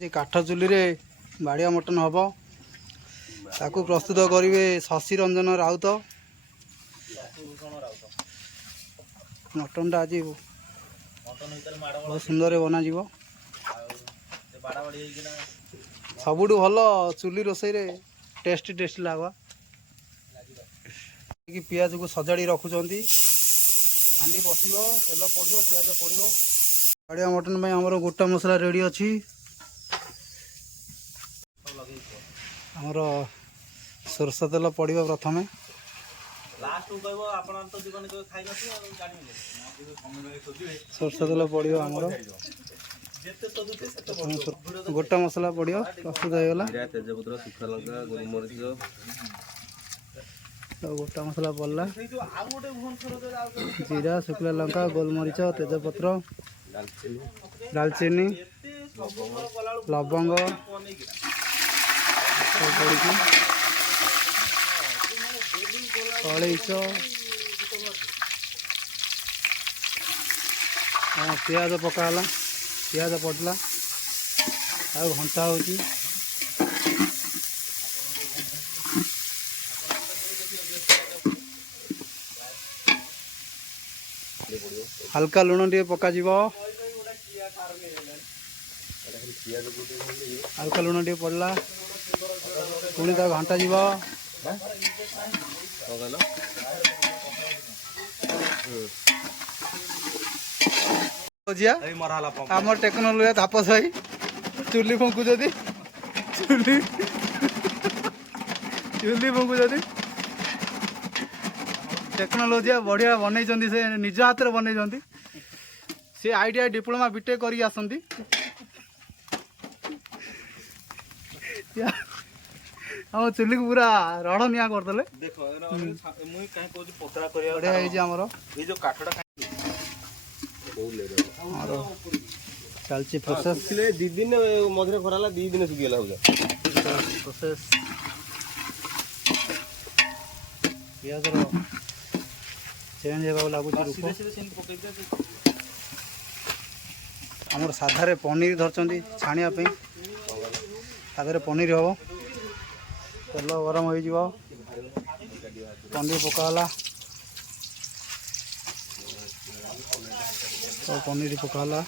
काठ चुली रे बाड़िया मटन हम ताकू प्रस्तुत करेंगे शशि रंजन राउत। मटन टा आज बहुत सुंदर बना सबुठ भल चुली रोसई रे टेस्टी टेस्टी लगवा कि पियाज को सजाड़ी रखुंट हाँ बस तेल पड़ो पियाज पड़ो बाड़िया मटन में आमर गोटा मसला रेडी अच्छी आमर सोरष तेल पड़ो प्रथम सोरष तेल पड़ो आमर गोटा मसला पड़ो प्रस्तुत होगा तेजपत्र सुखा लंका गोलमरीच गोटा मसला पड़ला जीरा शुखला लंका गोलमरीच तेजपत्र दालचीनी लवंग अलैच पियाज पकाला पियाज पड़ला आ घंटा हो हल्का लुण टे पका हल्का लुण टे पड़ला पुणी तक घंटा आम टेक्नोलोजी तापस भाई चुली फुंकुच चुली चुली फुंकुच टेक्नोलोजी बढ़िया बनई से निज हाथ में बनई सी आईटीआई डिप्लोमा बीटेक कर आसती हम चुली को पूरा रड़ निया करदे चलती प्रोसेस दी दिन मझे खरा दी दिन सुखीगला प्रोसेस पियाज चेंज होगा लगुच आमर साधारे पनीर धरचंदी छाणिया साधारे पनीर हम तेल गरम हो पनीर पकाला तो पनीर पकाला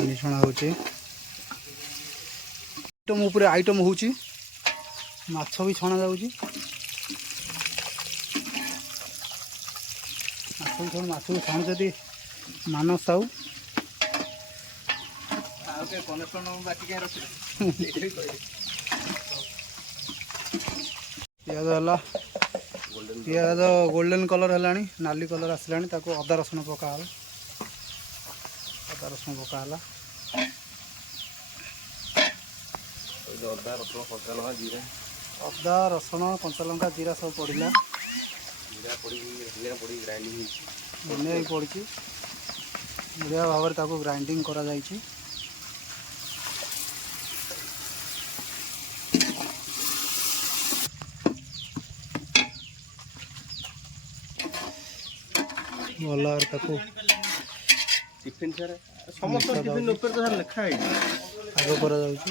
मिश्रण होची आइटम उपरे आइटम होची माछ भी छणा जाउची माछ भी छाणुचती मानस साहू पियाज है पियाज गोल्डन कलर है नाली कलर आसला अदा रसुण पका अदा रसुण पका अदा रसुण कंचा लंका जीरा सब पड़ा पड़ी बढ़िया भाव में ग्राइंडिंग करा जाइछि। भल टिफिन सर समस्त टिफिन ऊपर तो लिखा है आग करा जाउछि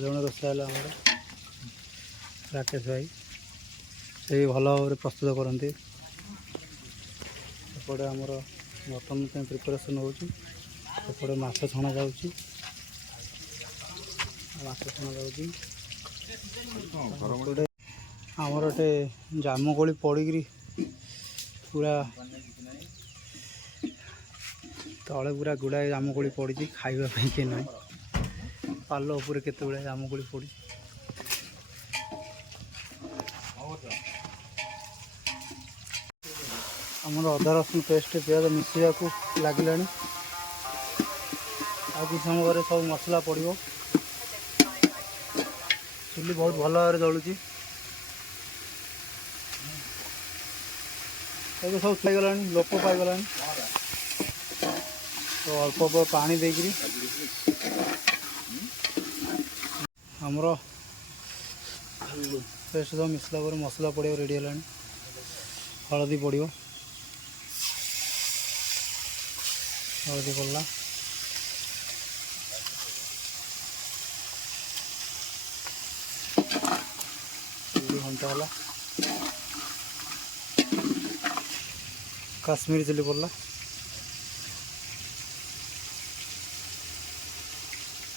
जन रोषा राकेश भाई से भल भाव में प्रस्तुत करते एपटे आमर मटन प्रिपरेशन होपटे माछ छणा जाऊँगी आमर गोटे जामुकोली पड़ी पूरा तले पूरा गुड़ाए जामुकोली पड़ी खावाई कि ना पाल उपर केत जामुकोली पड़ी आमर अदा रसुण पेस्ट पियाज मिसवा को लगे कि समय सब मसला पड़ो चुली बहुत भल भाव जलुची सब खाईगला लोप पाईगला तो अल्प पानी देकरी ଆମର ପେଷ୍ଟ ସବୁ ମିଶିଲା ପରେ ମସଲା ପଡ଼ିବ ରେଡ଼ି ହେଲାଣି। ହଳଦୀ ପଡ଼ିବ, ହଳଦୀ ପଡ଼ିଲା, ଘଣ୍ଟା ହେଲା, କାଶ୍ମୀରୀ ଚିଲି ପଡ଼ିଲା,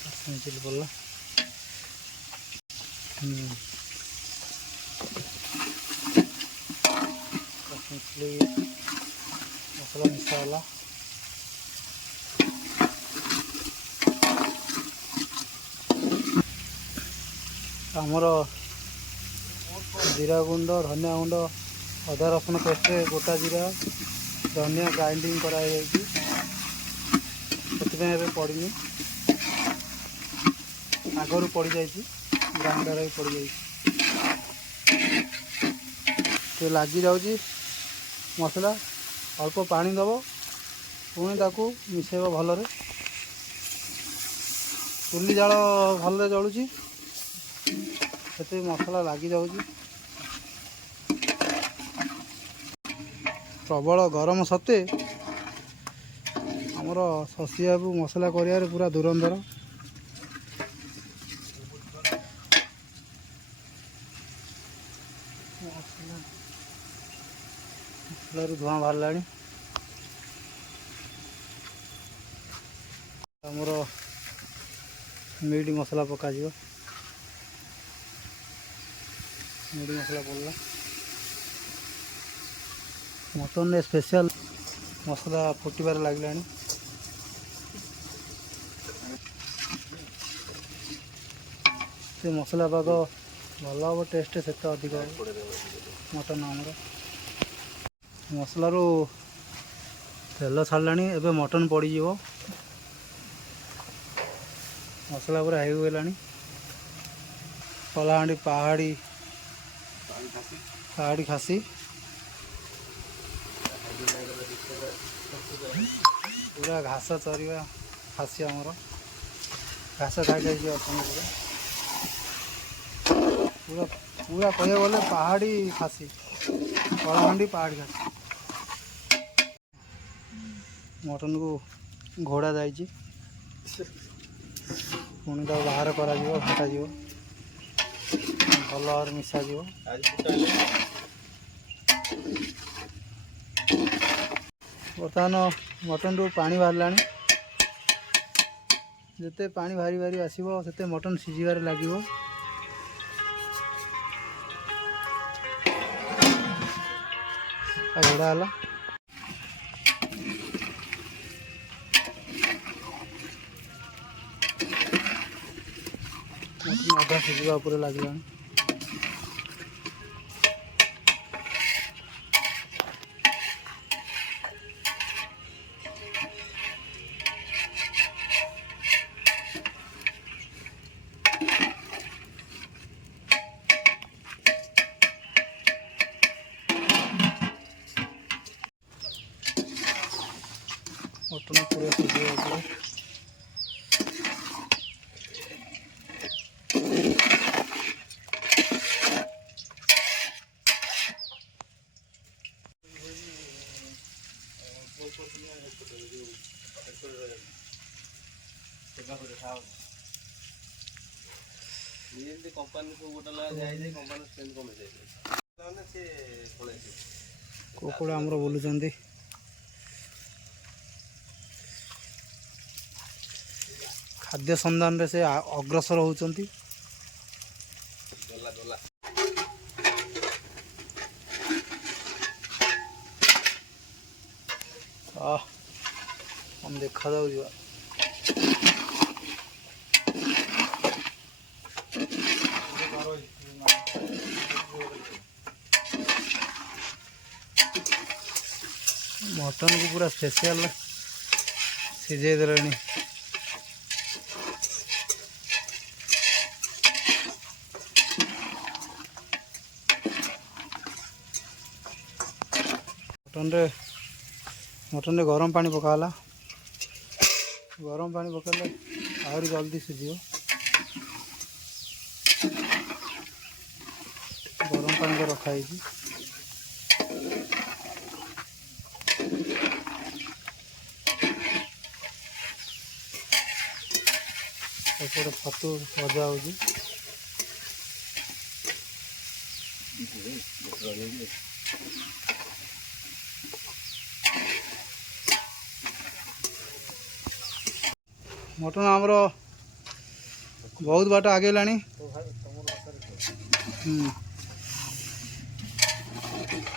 କାଶ୍ମୀରୀ ଚିଲି ପଡ଼ିଲା, କାଶ୍ମୀରୀ ଚିଲି ମସଲା ମିଶା ହେଲା। ଆମର ଜିରା ଗୁଣ୍ଡ, ଧନିଆ ଗୁଣ୍ଡ, ଅଦା ରସୁଣ ପେଷ୍ଟରେ ଗୋଟା ଜିରା ଧନିଆ ଗ୍ରାଇଣ୍ଡିଙ୍ଗ କରାଯାଇଛି, ସେଥିପାଇଁ ଏବେ ପଡ଼ିନି, ଆଗରୁ ପଡ଼ିଯାଇଛି, ଗ୍ରାଇଣ୍ଡରରେ ପଡ଼ିଯାଇଛି। ସେ ଲାଗିଯାଉଛି ମସଲା, ଅଳ୍ପ ପାଣି ଦେବ, ପୁଣି ତାକୁ ମିଶାଇବ ଭଲରେ। ଚୁଲି ଜାଳ ଭଲରେ ଜଳୁଛି, ସେଥି ମସଲା ଲାଗିଯାଉଛି। ପ୍ରବଳ ଗରମ ସତ୍ତ୍ୱେ ଆମର ଶଶୀ ବାବୁ ମସଲା କରିବାରେ ପୁରା ଧୁରନ୍ଧର। ମସଲାରୁ ଧୂଆଁ ବାହାରିଲାଣି। ଆମର ମିଟ୍ ମସଲା ପକାଯିବ। ମିଟ୍ ମସଲା ପଡ଼ିଲା। ମଟନରେ ସ୍ପେଶାଲ ମସଲା ଫୁଟିବାରେ ଲାଗିଲାଣି। ସେ ମସଲା ପାଗ ଭଲ ହେବ, ଟେଷ୍ଟ ସେତେ ଅଧିକ ହେବ ମଟନ ଆମର। ମସଲାରୁ ତେଲ ଛାଡ଼ିଲାଣି, ଏବେ ମଟନ ପଡ଼ିଯିବ। ମସଲା ପୁରା ହେଇଗଲାଣି। କଳାହାଣ୍ଡି ପାହାଡ଼ି ଖାସି ପୁରା ଘାସ ଚରିବା ଖାସି, ଆମର ଘାସ ଖାଇଯାଇଛି ଅଛନ୍ତି ପୁରା ପୁରା କହିବାକୁ ଗଲେ ପାହାଡ଼ି ଖାସି, କଳାହାଣ୍ଡି ପାହାଡ଼ି ଖାସି। ମଟନକୁ ଘୋଡ଼ା ଯାଇଛି, ପୁଣି ତାକୁ ବାହାର କରାଯିବ, ଘଟାଯିବ, ଭଲ ଭାବରେ ମିଶାଯିବ। ବର୍ତ୍ତମାନ ମଟନରୁ ପାଣି ବାହାରିଲାଣି। ଯେତେ ପାଣି ବାହାରି ବାହାରି ଆସିବ, ସେତେ ମଟନ ସିଝିବାରେ ଲାଗିବ। ଘୋଡ଼ା ହେଲା। ମଟନ ଅଧା ସିଝିବା ଉପରେ ଲାଗିଲାଣି। ମଟନ ପୁରା ସିଝିବା ଉପରେ। କୁକୁଡ଼ା ଆମର ବୁଲୁଛନ୍ତି। ଖାଦ୍ୟ ସନ୍ଧାନରେ ସେ ଅଗ୍ରସର ହେଉଛନ୍ତି। କଣ ଦେଖାଯାଉଛି ବା। ମଟନକୁ ପୁରା ସ୍ପେଶିଆଲ ସିଝେଇ ଦେଲେଣି। ମଟନରେ ଗରମ ପାଣି ପକା ହେଲା। ଗରମ ପାଣି ପକାଇଲେ आहरी जल्दी सीझिବ। गरम पानी को रखा है। छतु भजा हो मटन आमर बहुत बाट आगे लानी।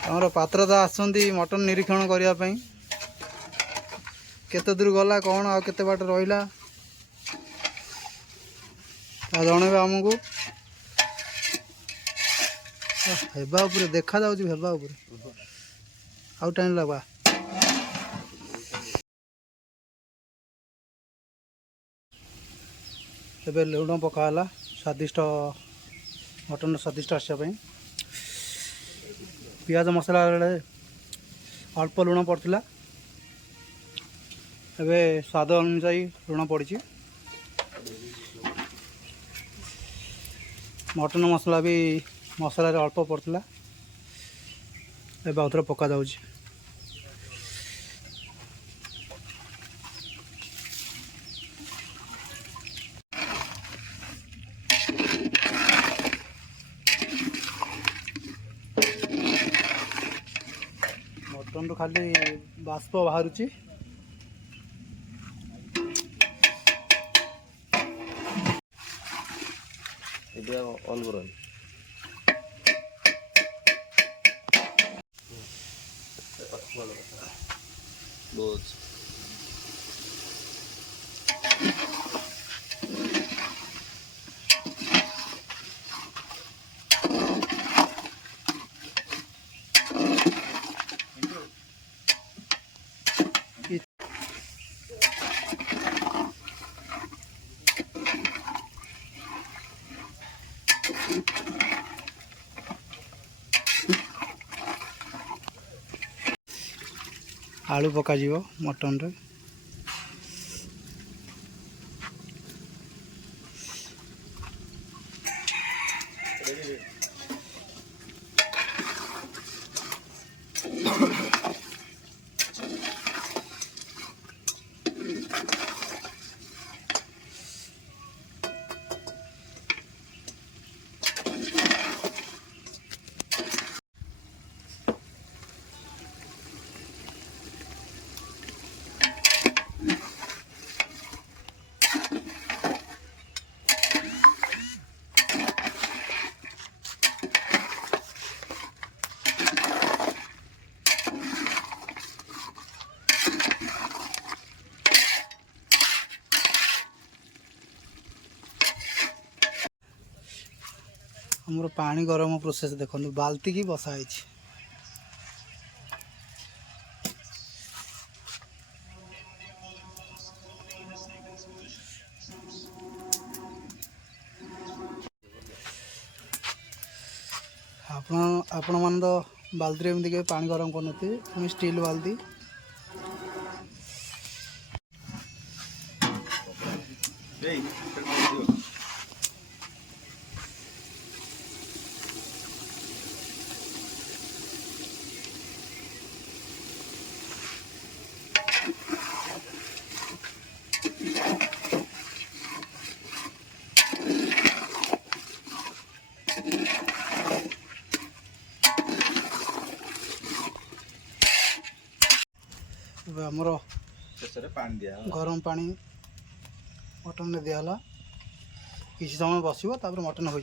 आमर पात्रदा आसछन्ती मटन निरीक्षण करने केते दूर गला कौन आ केते बाट रहिला जनइबे आमको। हेबा उपरे देखा जाउछि हेबा उपरे आउ टाइम लगवा। एबे लुण पकाला स्वादिष्ट मटन स्वादिष्ट आसापी। पियाज मसला अल्प लुण पड़ता। एबे स्वाद अनुसार लुण पड़ी। मटन मसला भी मसला अल्प पड़ता। एबे आउथरे पका जाउछि। मटन खाली बाष्प बाहरुछि। এটা অন করেন। বুঝ आलू पका मटन रे। हमर पानी गरम प्रोसेस देखो बाल्टी की बसा है। आपण मान तो बाल्टी एमती के पानी गरम करते स्टील बाल्टी। आमर गरम पानी मटन में दिहला किसी समय बसो मटन हो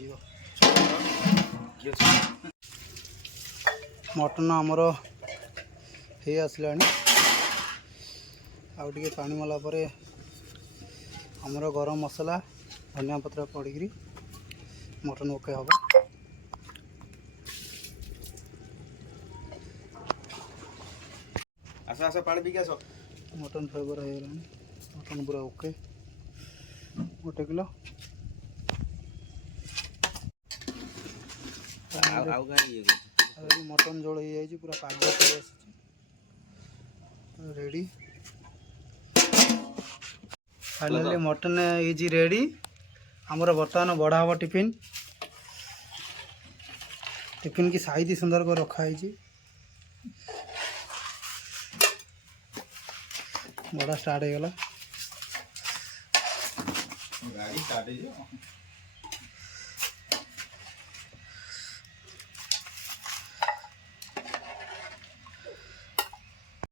मटन आमर हे आसला आउटे पानी मला परे आमर गरम मसला धनिया पत्र पड़ी मटन ओके हम। आसा आसा पानी पीके आस। मटन फ्लेवर हो गला मटन पूरा ओके 1 किलो। मटन जोड़ हो जाए पूरा पाग ready. Finally mutton is ready आमर बर्तमान बड़ा हम टिफिन टिफिन की साइज सुंदर कर रखाई बड़ा स्टार्ट हो गला गाड़ी स्टार्ट हो